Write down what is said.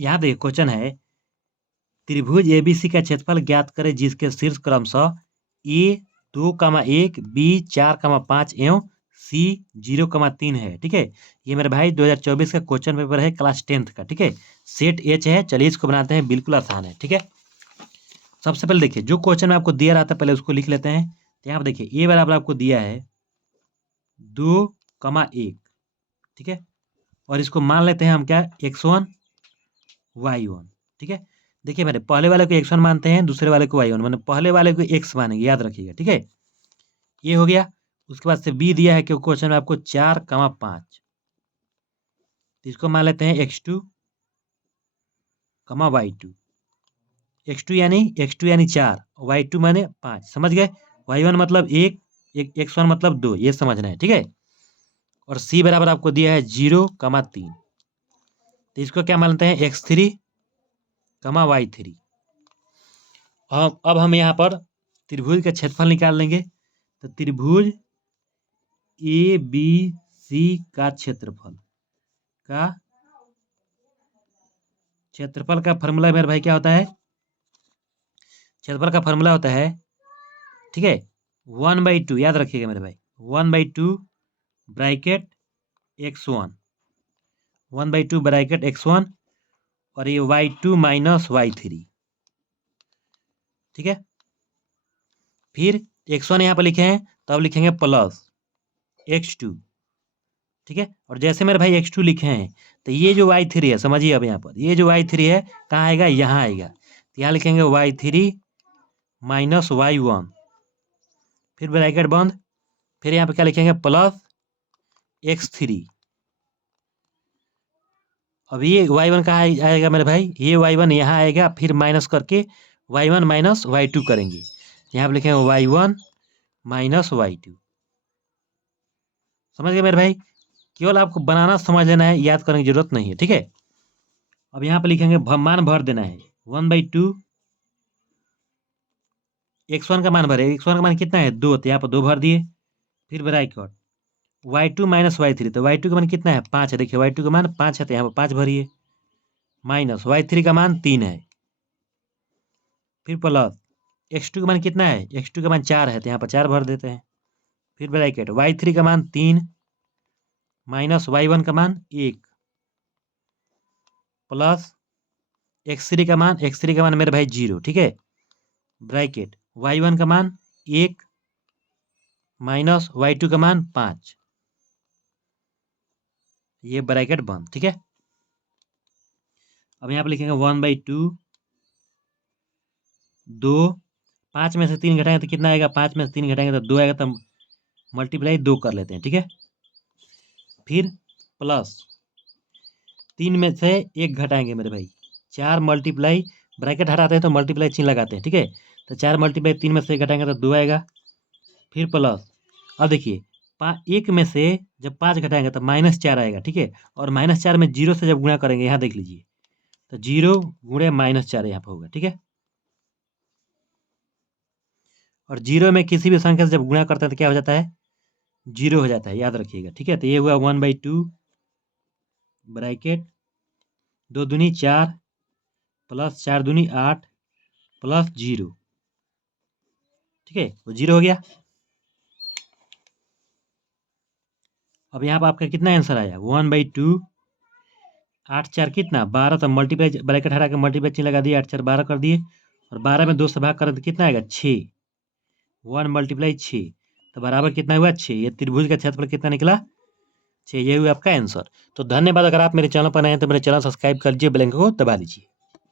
यहाँ देखिए क्वेश्चन है, त्रिभुज एबीसी का क्षेत्रफल ज्ञात करें जिसके शीर्ष क्रमशः ए 2,1 बी 4,5 एवं सी 0,3 है। ठीक है, ये मेरे भाई 2024 का क्वेश्चन पेपर है क्लास 10th का। ठीक है, सेट एच है। चलिए इसको बनाते हैं, बिल्कुल आसान है। ठीक है, सबसे पहले देखिए जो क्वेश्चन में आपको दिया रहता है पहले उसको लिख लेते हैं। तो यहाँ पर देखिए ए बराबर आपको दिया है 2,1। ठीक है, और इसको मान लेते हैं हम क्या, x1 y1। ठीक है, देखिए मेरे पहले वाले को x1 मानते हैं, दूसरे वाले को y1, मतलब पहले वाले को x मानेंगे, याद रखिएगा। ठीक है, ये हो गया। उसके बाद से b दिया है कि क्वेश्चन में आपको 4,5, तो इसको मान लेते हैं x2, y2। x2 यानी 4, y2 माने 5, समझ गए। y1 मतलब 1, x1 मतलब 2, ये समझना है। ठीक है, और c बराबर आपको दिया है 0,3, तो इसको क्या मानते हैं, x3, y3। अब हम यहाँ पर त्रिभुज का क्षेत्रफल निकाल लेंगे। तो त्रिभुज ए बी सी का क्षेत्रफल का फॉर्मूला मेरे भाई क्या होता है, क्षेत्रफल का फॉर्मूला होता है, ठीक है, 1/2, याद रखिएगा मेरे भाई, 1/2 ब्रैकेट x1, 1/2 ब्रैकेट x1, और ये y2 माइनस y3। ठीक है, फिर x1 यहाँ पर लिखे हैं तो अब लिखेंगे प्लस x2। ठीक है, और जैसे मेरे भाई x2 लिखे हैं तो ये जो y3 है, समझिए अब यहाँ पर ये जो y3 है कहाँ आएगा, यहाँ आएगा। तो यहाँ लिखेंगे y3 माइनस y1, फिर ब्रैकेट बंद, फिर यहाँ पे क्या लिखेंगे, प्लस x3। अब ये y1 कहाँ आएगा मेरे भाई, ये y1 यहाँ आएगा, फिर माइनस करके y1 माइनस y2 करेंगे। यहाँ पे लिखेंगे y1 माइनस y2। समझ गए मेरे भाई, केवल आपको बनाना समझ लेना है, याद करने की जरूरत नहीं है। ठीक है, अब यहाँ पे लिखेंगे मान भर देना है, 1/2 x1 का मान भरे, x1 का मान कितना है 2, तो यहाँ पर 2 भर दिए, फिर ब्रैकेट y2 माइनस y3, तो y2 का मान कितना है 5 है, देखिए y2 का मान 5 है तो यहाँ पर 5 भरिए, माइनस y3 का मान 3 है, फिर प्लस x2 का मान कितना है, x2 का मान 4 है तो यहाँ पर 4 भर देते हैं, फिर ब्रैकेट y3 का मान 3 माइनस y1 का मान 1 प्लस x3 का मान मेरे भाई 0। ठीक है, ब्रैकेट y1 का मान 1 माइनस y2 का मान 5, ये ब्रैकेट बंद। ठीक है, अब यहाँ पे लिखेंगे 1/2 2, 5 में से 3 घटाएंगे तो कितना आएगा, 5 में से 3 घटाएंगे तो 2 आएगा, तो मल्टीप्लाई 2 कर लेते हैं। ठीक है, फिर प्लस 3 में से 1 घटाएंगे मेरे भाई, 4 मल्टीप्लाई, ब्रैकेट हटाते हैं तो मल्टीप्लाई चिन्ह लगाते हैं। ठीक है, तो 4 मल्टीप्लाई 3 में से 1 घटाएंगे तो 2 आएगा, फिर प्लस, अब देखिए 1 में से जब 5 घटाएंगे तो -4 आएगा। ठीक है, और -4 में 0 से जब गुणा करेंगे, यहाँ देख लीजिए, तो 0 गुणे -4 यहाँ पर होगा। ठीक है, और 0 में किसी भी संख्या से जब गुणा करते हैं तो क्या हो जाता है, 0 हो जाता है, याद रखिएगा। ठीक है, तो ये हुआ 1/2 ब्रैकेट 2 दूनी 4 प्लस 4 दूनी 8 प्लस 0। ठीक है, वो 0 हो गया। अब यहाँ पर आपका कितना आंसर आया, 1/2, 8 4 कितना 12, तो मल्टीप्लाई ब्रैकेट हटा के मल्टीप्लाई चिन्ह लगा दिए, 8 4 12 कर दिए, और 12 में 2 से भाग करें तो कितना आएगा 6, 1 मल्टीप्लाई 6, तो बराबर कितना हुआ 6। ये त्रिभुज का क्षेत्रफल कितना निकला, 6। ये हुआ आपका आंसर। तो धन्यवाद। अगर आप मेरे चैनल पर नए हैं तो मेरे चैनल सब्सक्राइब कर लीजिए, बेल आइकन को दबा दीजिए।